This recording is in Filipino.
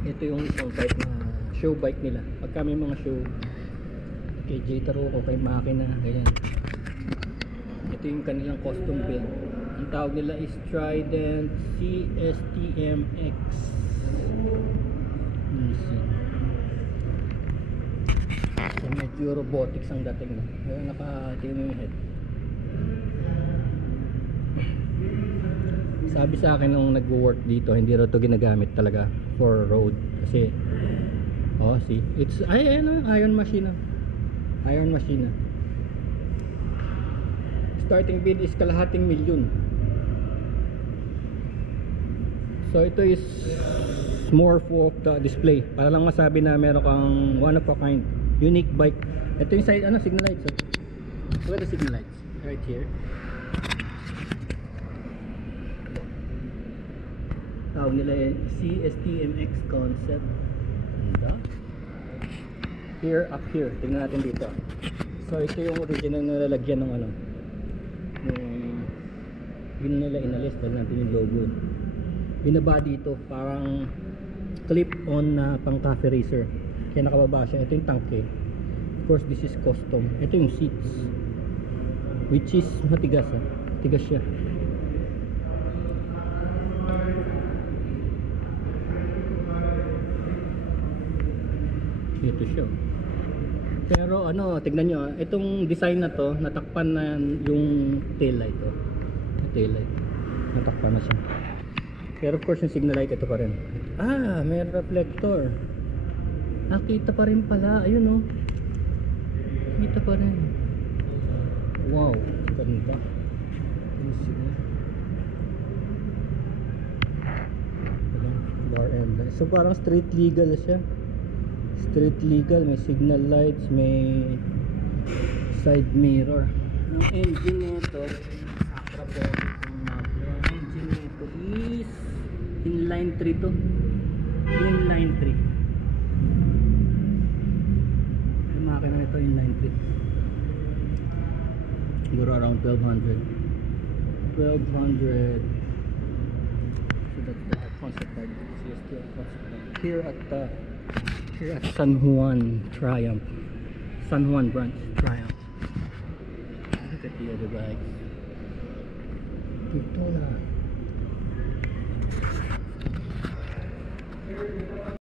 Ito yung isang type na show bike nila. Pagka may mga show, kay J-Taro o kay Makina, ganyan. Ito yung kanilang custom build. Ang tawag nila is Trident CSTMX. So medyo robotics ang dating, no? Kaya naka-tino yung head. Sabi sa akin nung nag-work dito, hindi raw ito ginagamit talaga for road. Kasi, oh, see, it's, iron machine. Iron machine. Starting bid is $250,000. So ito is more for the display, para lang masabi na meron kang one of a kind, unique bike. Ito yung side, signal lights. Look at the signal lights right here. Tawag nila yung CSTMX concept. Here, up here, tingnan natin dito. So ito yung original na lalagyan ng yun nila inalis, dahil natin yung logo. Binaba dito, parang clip on na pang cafe racer, kaya nakababa siya. Ito yung tangke. Of course this is custom. Ito yung seats, which is matigas, matigas siya. Ito siya. Pero tignan nyo, itong design na to, natakpan na yung tail light. Tail light, natakpan na siya. Pero of course yung signal light, ito pa rin. May reflector. Kita pa rin pala. Ayun, kita pa rin. Wow, ganda. Bar and light. So parang street legal siya. Street legal, may signal lights, may side mirror. Ang engine nito, engine nito is inline 3 to. Inline 3. Yung makina nito inline 3. Siguro around 1200. So that's the concept card. CSTL concept card. Here at San Juan Triumph, San Juan branch Triumph. Look at the other bikes. Dito na.